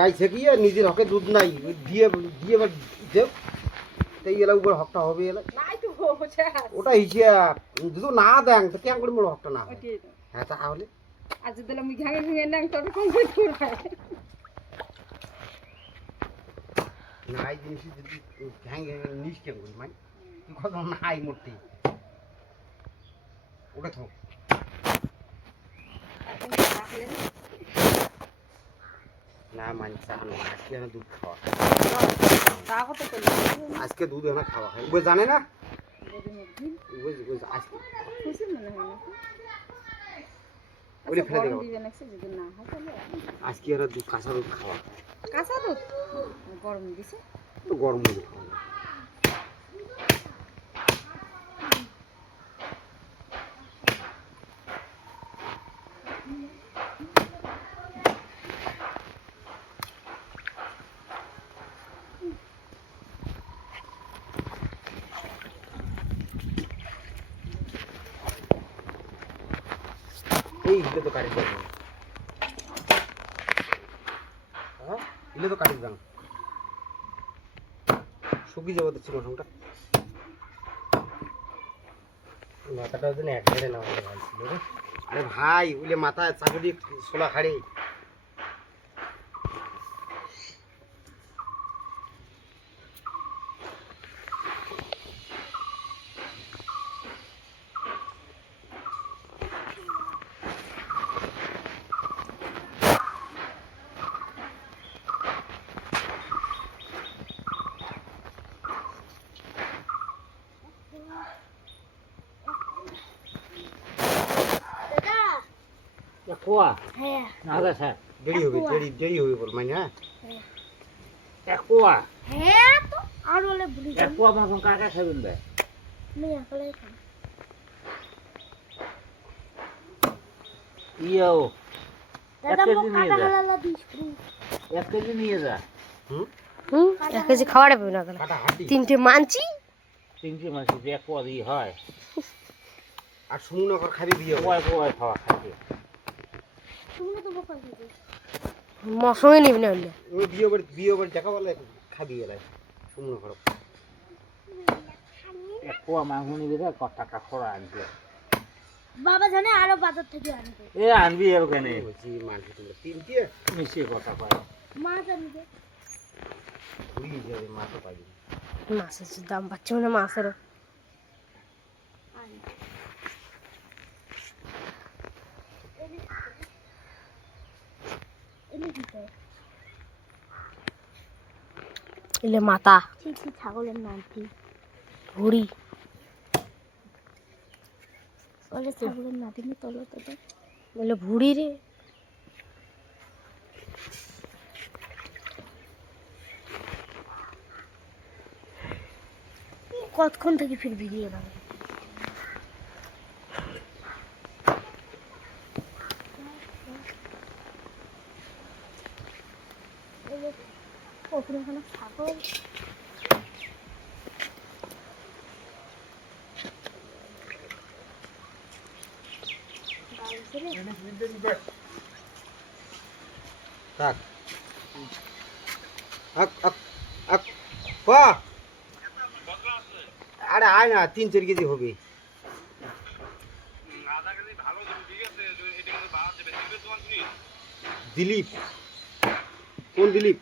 গাই ছেকিয়ে নিজের হকে দুধ নাই দিয়ে দিয়ে এবার দেব তাই এলা উপর হকটা হবে এলা ওটা হিসাব যদি না দেন তো কেন করে মোর হকটা না হয় হ্যাঁ তাহলে আজ দিলাম ঘাঙে ঘুঙে নাং তবে কমপ্লিট করবে নাই জিনিস যদি ঘ্যাং নিস কেন করি মানে তুই কত নাই মূর্তি ওটা থাক না মানছি আজকে আমি দুধ খাওয়া আজকে দুধ এনে খাওয়া খাই ওই জানে না আজকে ওরে ফেলে দেবো আজকে ওরা দুধ কাঁচা দুধ খাওয়া কাঁচা দুধ গরম দিছে তো গরম দুধ খাওয়া এই হিলে তো কাটি যাবে হ্যাঁ হিলে তো কাটি যান শুকিয়ে যাবো দেখছি মশনটা মাথাটা যেন এক সাইডে না হলে ভালো ছিল রে আরে ভাই ওইলে মাথায় চাকু দিয়ে ছোলা খাড়ে কুয়া হ্যাঁ না স্যার দেরি হবে বল মানে হ্যাঁ এক কুয়া হ্যাঁ তো আর বলে ভুলি এক কুয়া মাখন কাকা খাবেন বে আমি একলাই খাই ইয়ো দাদা কেজি মো নিয়ে কাটা যা। হালালা দিস প্লিজ 1 কেজি নিয়ে যা হুম 1 কেজি খাওয়াটা পাবি না কাটা হাড্ডি 3টে মানছি 3 মাস এক কুয়া দিয়ে হয় আর শুনুন আবার খাবি বিয়ে হবে কুয়া খাওয়া খাইতে তুমি তো বকা দিবে মশমে নিবি না হলে ওই বিয়ে বাড়ি দেখা বলে খাবি এলাই শুনুন খারাপ এক কুয়া মাংস নিবি রে কত টাকা খরা আনবে বাবা জানে আরো বাজার থেকে আনবে এ আনবি আর কেন বলছি মাল খেতে তিনটে মিশিয়ে কথা কয় মাছ আনবে ঘুরিয়ে যাবে মাথা পাবি মাছের যে দাম পাচ্ছে মানে মাছেরও এলে মাথা ঠিক ছাগলের নাম কি ভুড়ি বলে ছাগলের নাতিনি তোলো তো বলে ভুড়ি রে কতক্ষণ থেকে ফির ভিডিও বানাবে ওখানে ছাগল থাক আক আক আক পা আরে আয় না 3-4 কেজি হবে দিলীপ কোন দিলীপ